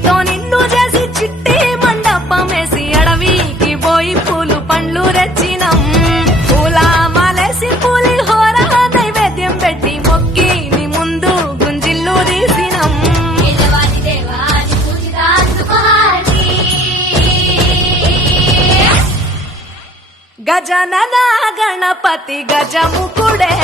నీతో నిన్ను చేసి చిట్టి మండపమేసి అడవికి పోయి పూలు పండ్లు రెచ్చినం పూల మాలేసి పూలి హోర నైవేద్యం పెట్టి మొక్కి నీ ముందు గుంజిల్లు తీసినం గజనన గణపతి గజముకుడే